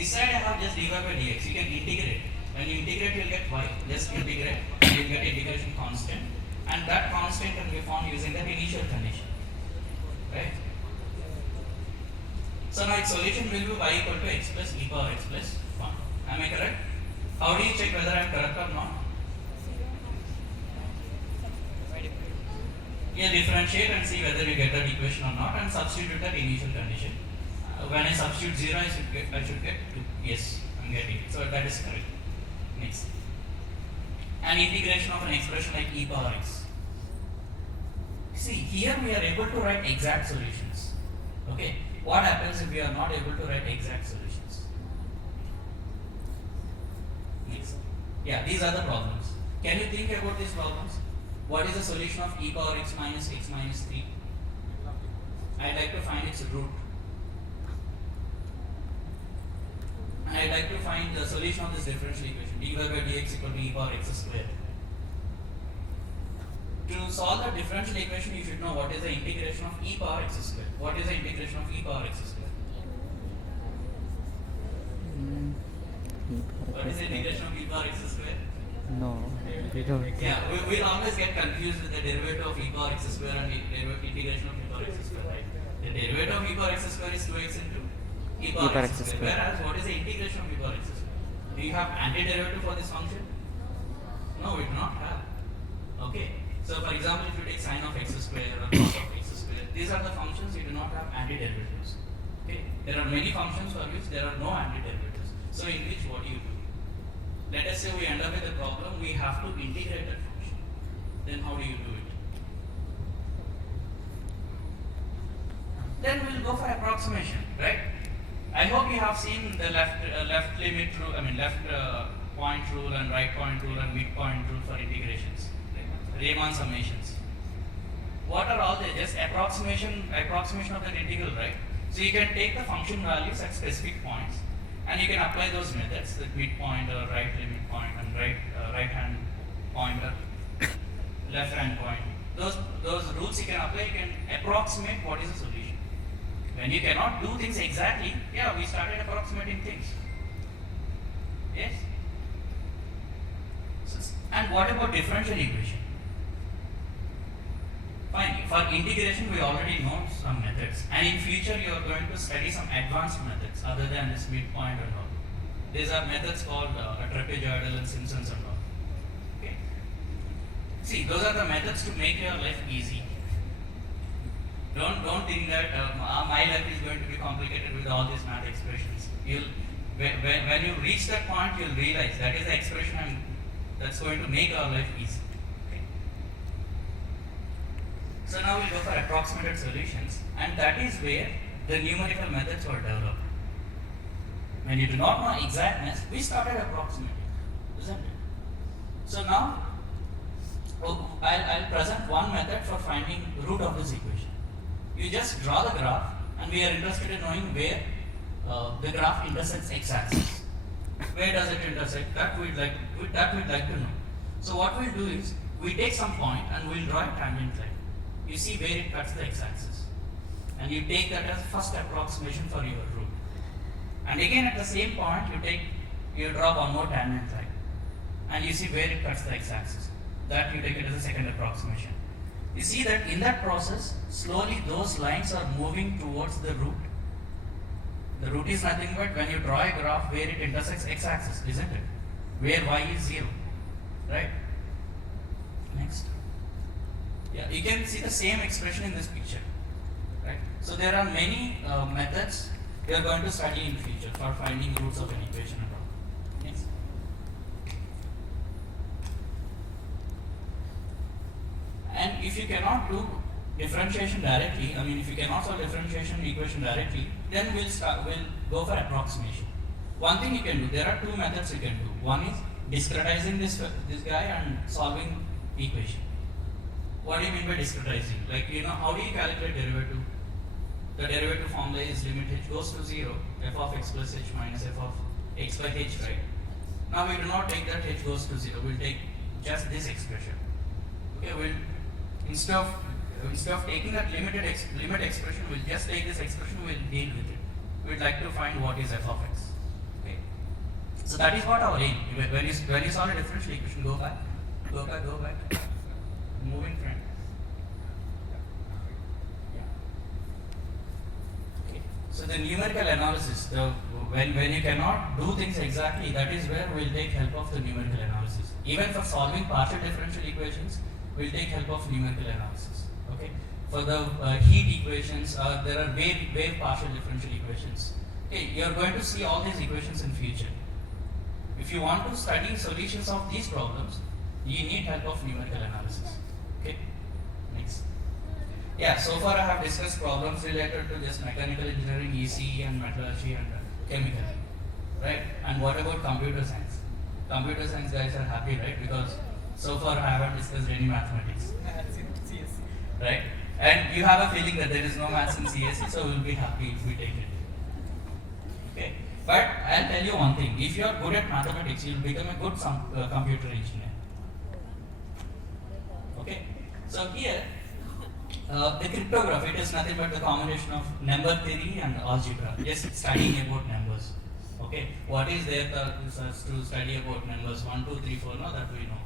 This side I have just dy by dx. You can integrate. When you integrate, you will get y. Just integrate, and you will get integration constant. And that constant can be found using that initial condition. Right? So now its solution will be y equal to x plus e power x plus 1. Am I correct? How do you check whether I am correct or not? You differentiate and see whether you get that equation or not, and substitute that initial condition. When I substitute 0, I should get 2. Yes, I am getting it. So that is correct. Next. An integration of an expression like e power x. See, here we are able to write exact solutions. Okay. What happens if we are not able to write exact solutions? Next. Yeah, these are the problems. Can you think about these problems? What is the solution of e power x minus 3? I'd like to find its root. I'd like to find the solution of this differential equation, dy by dx equal to e power x square. To solve the differential equation, you should know what is the integration of e power x square. What is the integration of e power x square? What is the integration of e power x square? No, we don't. Yeah, we'll always get confused with the derivative of e power x square and integration of e power x square, right? The derivative of e power x square is 2x into e power x square. Whereas, what is the integration of e power x square? Do you have antiderivative for this function? No, we do not have. Okay. So, for example, if you take sine of x square or cos of x square, these are the functions you do not have antiderivatives. Okay. There are many functions for which there are no antiderivatives. So, in which what do you do? Let us say we end up with a problem, we have to integrate that function. Then how do you do it? Then we will go for approximation, right? I hope you have seen the left limit rule, left point rule and right point rule and midpoint rule for integrations, right? Riemann summations. What are all they? Just approximation of that integral, right? So you can take the function values at specific points, and you can apply those methods, the midpoint or right limit point and right hand point or left hand point. Those rules you can apply, you can approximate what is the solution. When you cannot do things exactly, yeah, we started approximating things. Yes? And what about differential equation? Fine, for integration we already know some methods, and in future you are going to study some advanced methods other than this midpoint and all. These are methods called trapezoidal and Simpsons and all. Okay. See, those are the methods to make your life easy. Don't think that my life is going to be complicated with all these math expressions. When you reach that point, you'll realize that is the expression that's going to make our life easy. Okay. So now we'll go for approximated solutions, and that is where the numerical methods were developed. When you do not know exactness, we started approximating, isn't it? So now I'll present one method for finding root of this equation. You just draw the graph, and we are interested in knowing where the graph intersects x-axis. Where does it intersect? That we'd like to know. So what we'll do is, we take some point and we'll draw a tangent line. You see where it cuts the x-axis, and you take that as first approximation for your root. And again at the same point, you draw one more tangent line, and you see where it cuts the x-axis. That you take it as a second approximation. You see that in that process, slowly those lines are moving towards the root. The root is nothing but when you draw a graph where it intersects x-axis, isn't it? Where y is 0, right? Next. Yeah, you can see the same expression in this picture, right? So there are many methods we are going to study in future for finding roots of an equation and all. Next. And if you cannot do differentiation directly, if you cannot solve differentiation equation directly, then we'll go for approximation. One thing you can do, there are two methods you can do. One is discretizing this guy and solving equation. What do you mean by discretizing? Like, how do you calculate derivative? The derivative formula is limit h goes to 0, f of x plus h minus f of x by h, right? Now we do not take that h goes to 0, we'll take just this expression. Okay, instead of taking that limit expression, we'll just take this expression, we'll deal with it. We'd like to find what is f of x. Okay. So that is what our aim. When you solve a differential equation, go back. Move in front. Okay. So the numerical analysis, when you cannot do things exactly, that is where we'll take help of the numerical analysis. Even for solving partial differential equations, we'll take help of numerical analysis. Okay. For the heat equations, there are wave partial differential equations. Okay, you are going to see all these equations in future. If you want to study solutions of these problems, you need help of numerical analysis. Okay, next. Yeah, so far I have discussed problems related to just mechanical engineering, ECE and metallurgy and chemical, right? And what about computer science? Computer science guys are happy, right? Because so far I haven't discussed any mathematics, right? And you have a feeling that there is no maths in CSE, so we'll be happy if we take it. Okay, but I'll tell you one thing: if you are good at mathematics, you'll become a good computer engineer. Okay, so here the cryptography, it is nothing but the combination of number theory and algebra, just studying about numbers. Okay, what is there to study about numbers? 1, 2, 3, 4, no, that we know.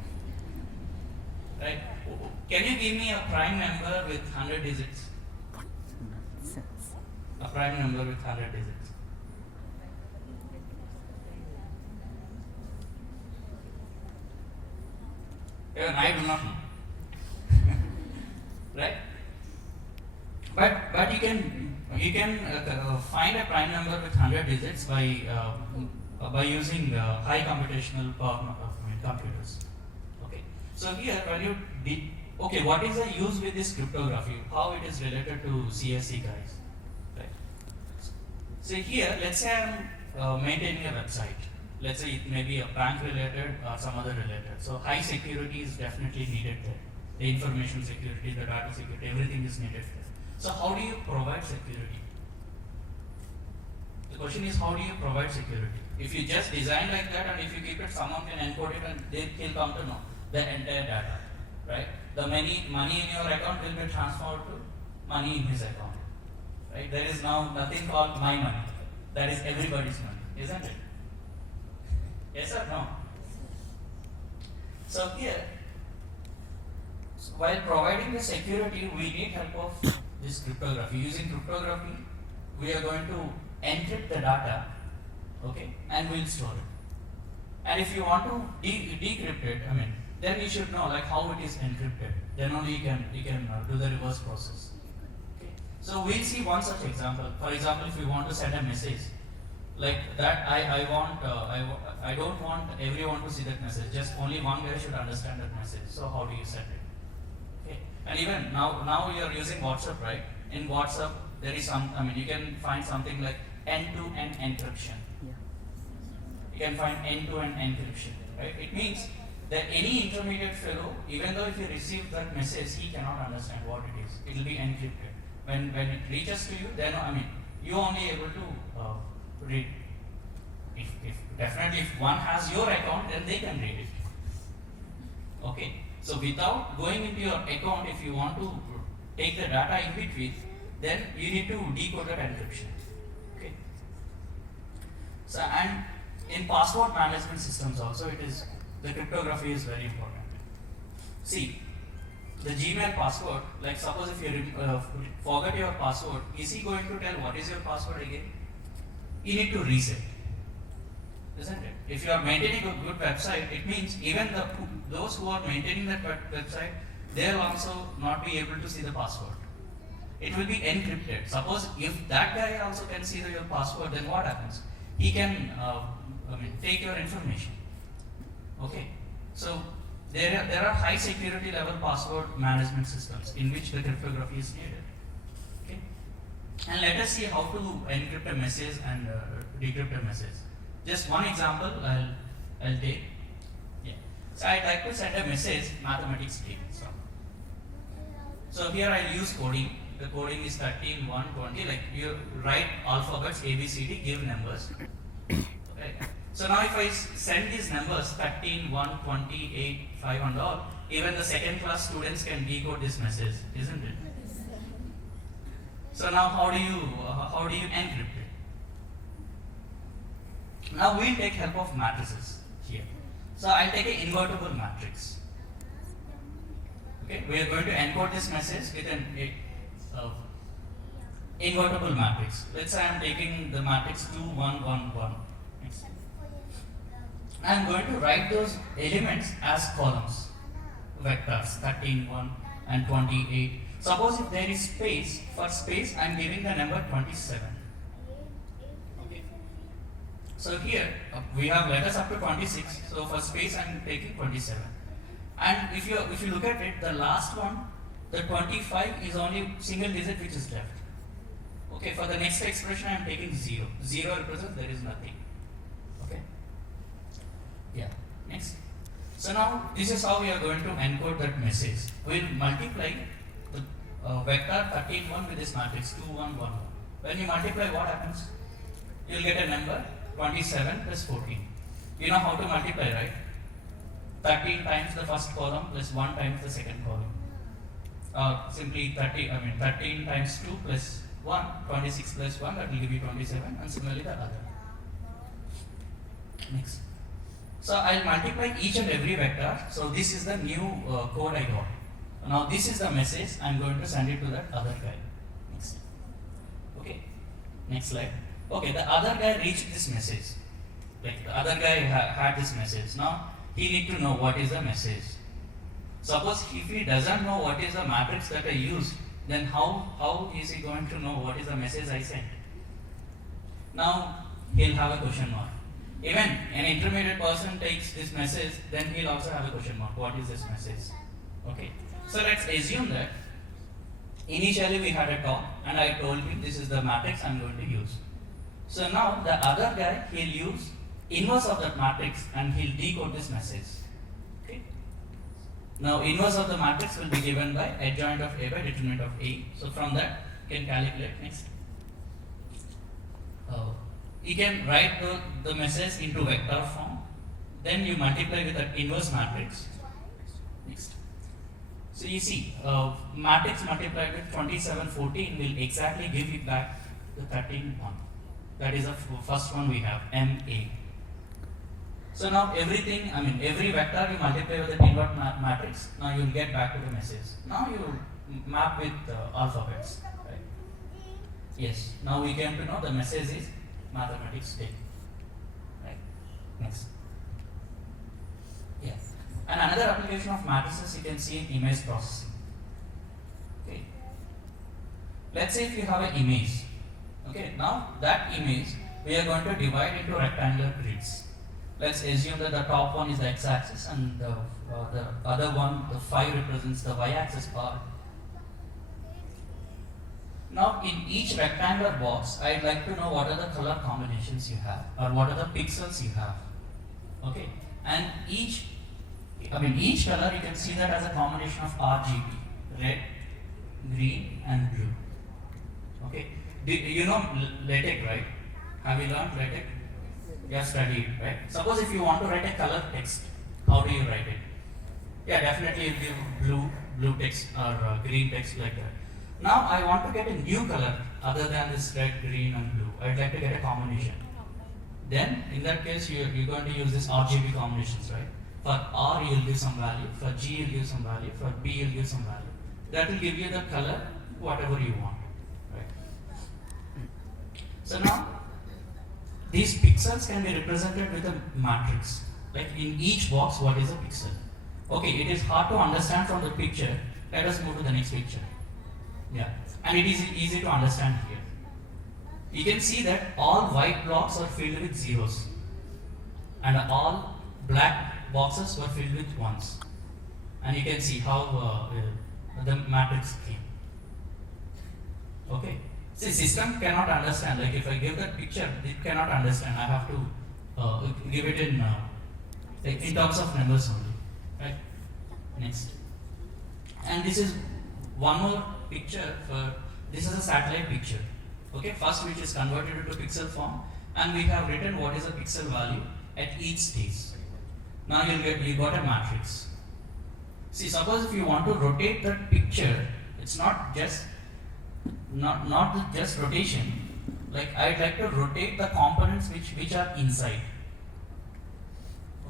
Right? Can you give me a prime number with 100 digits? Nonsense. A prime number with 100 digits. Even I do not know. Right? But you can find a prime number with 100 digits by using high computational power computers. Okay. So here when you did, okay, what is the use with this cryptography? How it is related to CSE guys? Right. So here, let's say I'm maintaining a website. Let's say it may be a bank related or some other related. So high security is definitely needed there. The information security, the data security, everything is needed there. So how do you provide security? The question is, how do you provide security? If you just design like that and if you keep it, someone can encode it and he'll come to know the entire data, right? The money in your account will be transferred to money in his account, right? There is now nothing called my money. That is everybody's money, isn't it? Yes or no? So here, while providing the security, we need help of this cryptography. Using cryptography, we are going to encrypt the data, okay, and we'll store it. And if you want to decrypt it, then you should know like how it is encrypted. Then only you can do the reverse process. Okay. So we'll see one such example. For example, if you want to send a message like that, I don't want everyone to see that message. Just only one guy should understand that message. So how do you send it? Okay. And even now you are using WhatsApp, right? In WhatsApp there is you can find something like end-to-end encryption. Yeah. You can find end-to-end encryption, right? It means that any intermediate fellow, even though if you receive that message, he cannot understand what it is. It will be encrypted. When it reaches to you, then you only able to read. If one has your account, then they can read it. Okay. So without going into your account, if you want to take the data in between, then you need to decode that encryption. Okay. So and in password management systems also, the cryptography is very important. See, the Gmail password, like suppose if you forget your password, is he going to tell what is your password again? You need to reset, isn't it? If you are maintaining a good website, it means even those who are maintaining that website, they will also not be able to see the password. It will be encrypted. Suppose if that guy also can see your password, then what happens? He can take your information. Okay. So there are high security level password management systems in which the cryptography is needed. Okay. And let us see how to encrypt a message and decrypt a message. Just one example I'll take. Yeah. So I'd like to send a message, mathematics take. So here I'll use coding. The coding is 13, 1, 20. Like you write alphabets, A, B, C, D, give numbers. Okay. So now if I send these numbers 13, 1, 20, 8, 5 and all, even the second class students can decode this message, isn't it? So now how do you encrypt it? Now we'll take help of matrices here. So I'll take an invertible matrix. Okay, we are going to encode this message with an invertible matrix. Let's say I'm taking the matrix 2, 1, 1, 1. Next. I'm going to write those elements as columns, vectors 13, 1 and 28. Suppose if there is space, for space I'm giving the number 27. Okay. So here we have letters up to 26. So for space I'm taking 27. And if you look at it, the last one, the 25 is only single digit which is left. Okay, for the next expression I am taking 0. 0 represents there is nothing. Okay. Yeah. Next. So now this is how we are going to encode that message. We will multiply the vector 13, 1 with this matrix 2, 1, 1, 1. When you multiply, what happens? You will get a number 27 plus 14. You know how to multiply, right? 13 times the first column plus 1 times the second column. Simply 13 times 2 plus 1, 26 plus 1, that will give you 27, and similarly the other. Next. So I'll multiply each and every vector. So this is the new code I got. Now this is the message I'm going to send it to that other guy. Next. Okay. Next slide. Okay, the other guy reached this message. Like the other guy had this message. Now he need to know what is the message. Suppose if he doesn't know what is the matrix that I used, then how is he going to know what is the message I sent? Now he'll have a question mark. Even an intermediate person takes this message, then he'll also have a question mark. What is this message? Okay. So let's assume that initially we had a talk and I told him this is the matrix I'm going to use. So now the other guy, he'll use inverse of that matrix and he'll decode this message. Okay. Now inverse of the matrix will be given by adjoint of A by determinant of A. So from that you can calculate. Next. You can write the message into vector form. Then you multiply with that inverse matrix. Next. So you see, matrix multiplied with 27, 14 will exactly give you back the 13, 1. That is the first one we have, MA. So now everything, every vector you multiply with the invert matrix, now you will get back to the message. Now you map with alphabets, right? Yes, now we came to know the message is mathematics day, right? Next. Yes. And another application of matrices you can see in image processing. Okay. Let's say if you have an image, okay, now that image we are going to divide into rectangular grids. Let's assume that the top one is the x-axis and the other one, the 5 represents the y-axis part. Now in each rectangular box, I'd like to know what are the color combinations you have or what are the pixels you have. Okay, and each color you can see that as a combination of RGB, red, green and blue. Okay, you know LaTeX, right? Have you learned LaTeX? You have studied, right? Suppose if you want to write a color text, how do you write it? Yeah, definitely you give blue text or green text like that. Now I want to get a new color other than this red, green and blue. I'd like to get a combination. Then in that case you're going to use this RGB combinations, right? For R you'll give some value, for G you'll give some value, for B you'll give some value. That will give you the color whatever you want, right? So now these pixels can be represented with a matrix. Like in each box, what is a pixel? Okay, it is hard to understand from the picture. Let us move to the next picture. Yeah, and it is easy to understand here. You can see that all white blocks are filled with zeros, and all black boxes were filled with ones. And you can see how the matrix came. Okay. See, system cannot understand. Like if I give that picture, it cannot understand. I have to give it in terms of numbers only, right? Next. And this is one more picture this is a satellite picture. Okay, first which is converted into pixel form, and we have written what is the pixel value at each stage. Now you got a matrix. See, suppose if you want to rotate that picture, it's not just rotation, like I'd like to rotate the components which are inside.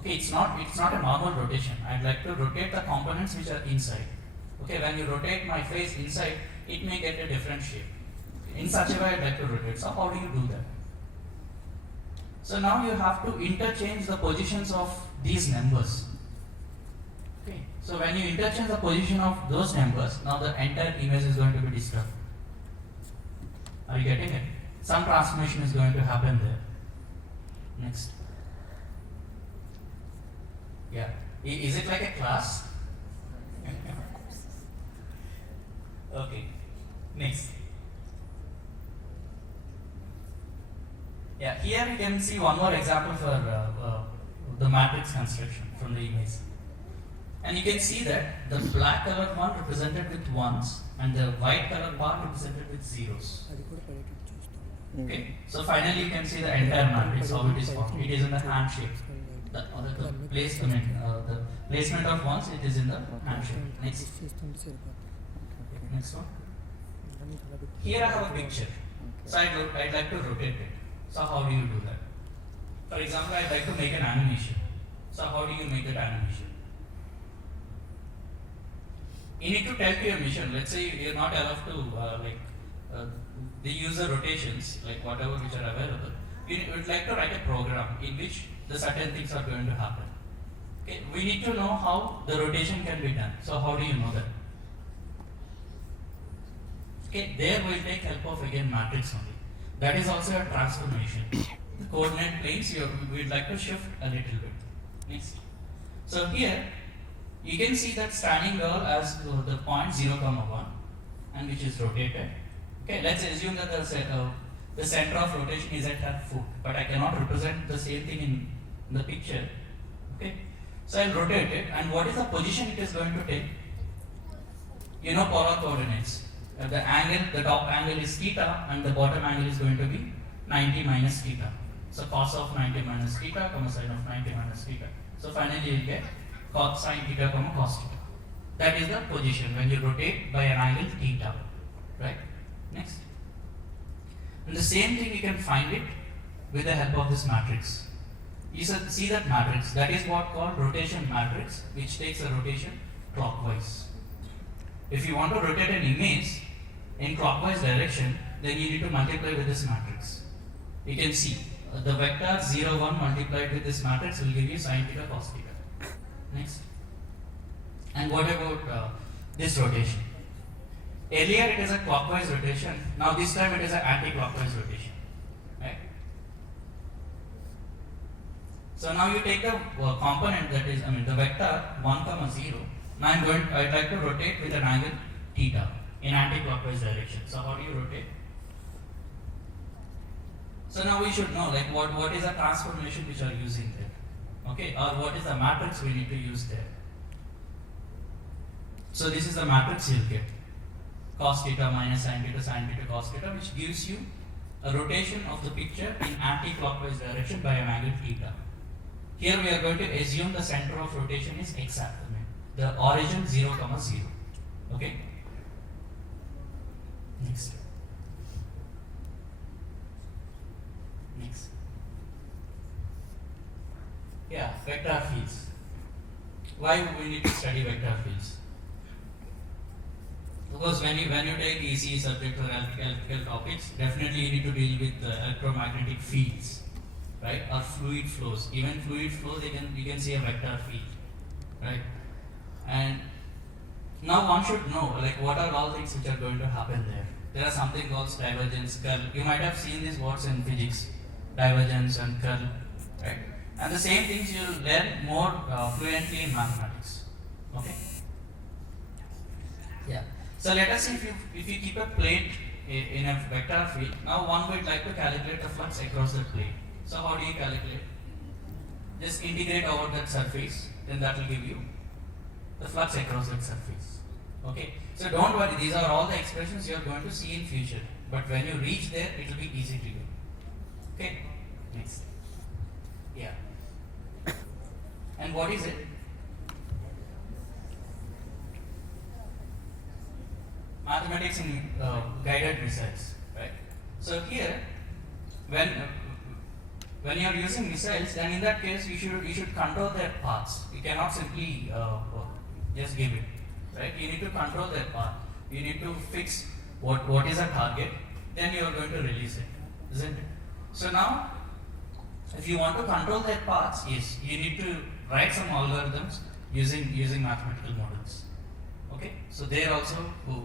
Okay, it's not a normal rotation. I'd like to rotate the components which are inside. Okay, when you rotate my face inside, it may get a different shape. In such a way, I'd like to rotate. So how do you do that? So now you have to interchange the positions of these numbers. Okay, so when you interchange the position of those numbers, now the entire image is going to be disturbed. Are you getting it? Some transformation is going to happen there. Next. Yeah. Is it like a class? Okay. Next. Yeah, here you can see one more example for the matrix construction from the image. And you can see that the black color one represented with ones and the white color bar represented with zeros. Okay, so finally you can see the entire matrix, how it is formed. It is in the hand shape. The placement of ones, it is in the hand shape. Next. Next one. Here I have a picture. So I'd like to rotate it. So how do you do that? For example, I'd like to make an animation. So how do you make that animation? You need to tell to your mission. Let's say you're not allowed to the user rotations, like whatever which are available. You would like to write a program in which the certain things are going to happen. Okay, we need to know how the rotation can be done. So how do you know that? Okay, there we'll take help of again matrix only. That is also a transformation. The coordinate planes we'd like to shift a little bit. Next. So here you can see that standing girl as the point 0, 1 and which is rotated. Okay, let's assume that the center of rotation is at her foot, but I cannot represent the same thing in the picture. Okay, so I'll rotate it, and what is the position it is going to take? You know polar coordinates. The angle, the top angle is theta, and the bottom angle is going to be 90 minus theta. So cos of 90 minus theta, sine of 90 minus theta. So finally you get cos sine theta, cos theta. That is the position when you rotate by an angle theta, right? Next. And the same thing you can find it with the help of this matrix. You see that matrix, that is what called rotation matrix, which takes a rotation clockwise. If you want to rotate an image in clockwise direction, then you need to multiply with this matrix. You can see the vector 0, 1 multiplied with this matrix will give you sine theta, cos theta. Next. And what about this rotation? Earlier it is a clockwise rotation, now this time it is an anti-clockwise rotation, right? So now you take the component that is, the vector 1, 0. Now I'd like to rotate with an angle theta in anti-clockwise direction. So how do you rotate? So now we should know like what is the transformation which are using there, okay, or what is the matrix we need to use there. So this is the matrix you'll get. Cos theta minus sine theta, cos theta, which gives you a rotation of the picture in anti-clockwise direction by an angle theta. Here we are going to assume the center of rotation is exact, the origin 0, 0. Okay? Next. Next. Yeah, vector fields. Why we need to study vector fields? Because when you take ECE subject or electrical topics, definitely you need to deal with electromagnetic fields, right? Or fluid flows. Even fluid flows, you can see a vector field, right? And now one should know like what are all things which are going to happen there. There are something called divergence, curl. You might have seen these words in physics, divergence and curl, right? And the same things you will learn more fluently in mathematics. Okay? Yeah. So let us see if you keep a plate in a vector field. Now one would like to calculate the flux across the plate. So how do you calculate? Just integrate over that surface, then that will give you the flux across that surface. Okay. So don't worry, these are all the expressions you are going to see in future. But when you reach there, it will be easy to you. Okay. Next. Yeah. And what is it? Mathematics in guided research, right? So here when when you are using missiles, then in that case you should control their paths. You cannot simply just give it, right? You need to control their path. You need to fix what is a target. Then you are going to release it, isn't it? So now, if you want to control their paths, yes, you need to write some algorithms using mathematical models. Okay, so there also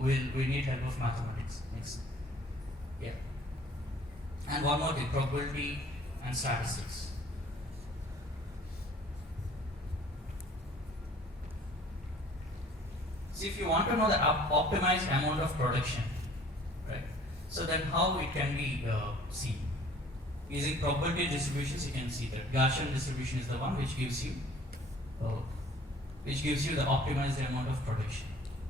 we need help of mathematics. Next, yeah, and one more thing: probability and statistics. See, if you want to know the optimized amount of production, right? So then how it can be seen? Using probability distributions, you can see that Gaussian distribution is the one which gives you the optimized amount of production.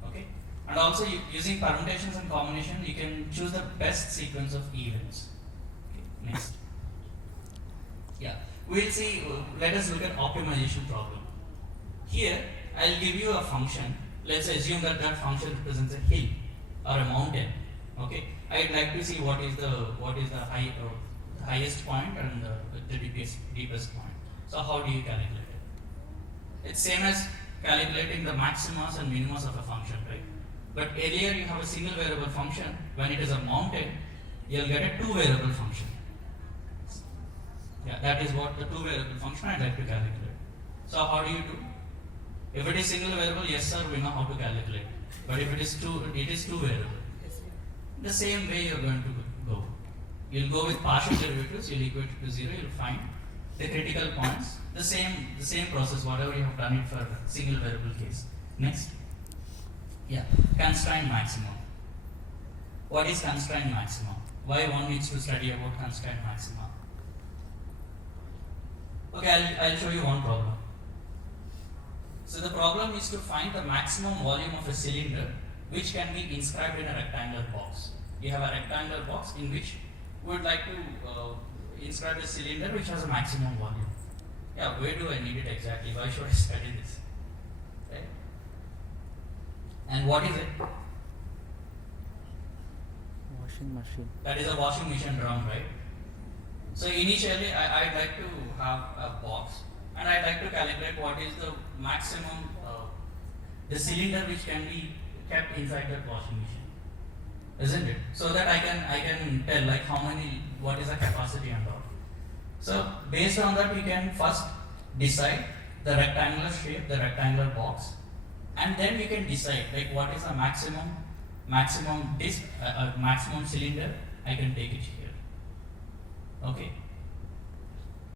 Okay, and also using permutations and combinations, you can choose the best sequence of events. Okay, next. Yeah, we'll see. Let us look at optimization problem. Here, I'll give you a function. Let's assume that that function represents a hill or a mountain. Okay, I'd like to see what is the highest point and the deepest point. So how do you calculate it? It's same as calculating the maximas and minimas of a function, right? But earlier you have a single variable function. When it is a mountain, you'll get a two variable function. Yeah, that is what the two variable function I'd like to calculate. So how do you do? If it is single variable, yes sir, we know how to calculate. But if it is two variable. The same way you're going to go. You'll go with partial derivatives, you'll equate it to 0, you'll find the critical points. The same process, whatever you have done it for single variable case. Next. Yeah, constraint maximum. What is constraint maximum? Why one needs to study about constraint maximum? Okay, I'll show you one problem. So the problem is to find the maximum volume of a cylinder which can be inscribed in a rectangular box. You have a rectangular box in which we would like to inscribe a cylinder which has a maximum volume. Yeah, where do I need it exactly? Why should I study this? Right? And what is it? Washing machine. That is a washing machine drum, right? So initially I'd like to have a box and I'd like to calculate what is the maximum, the cylinder which can be kept inside that washing machine, isn't it? So that I can tell like what is the capacity and all. So based on that we can first decide the rectangular shape, the rectangular box, and then we can decide like what is the maximum disc, maximum cylinder I can take it here. Okay.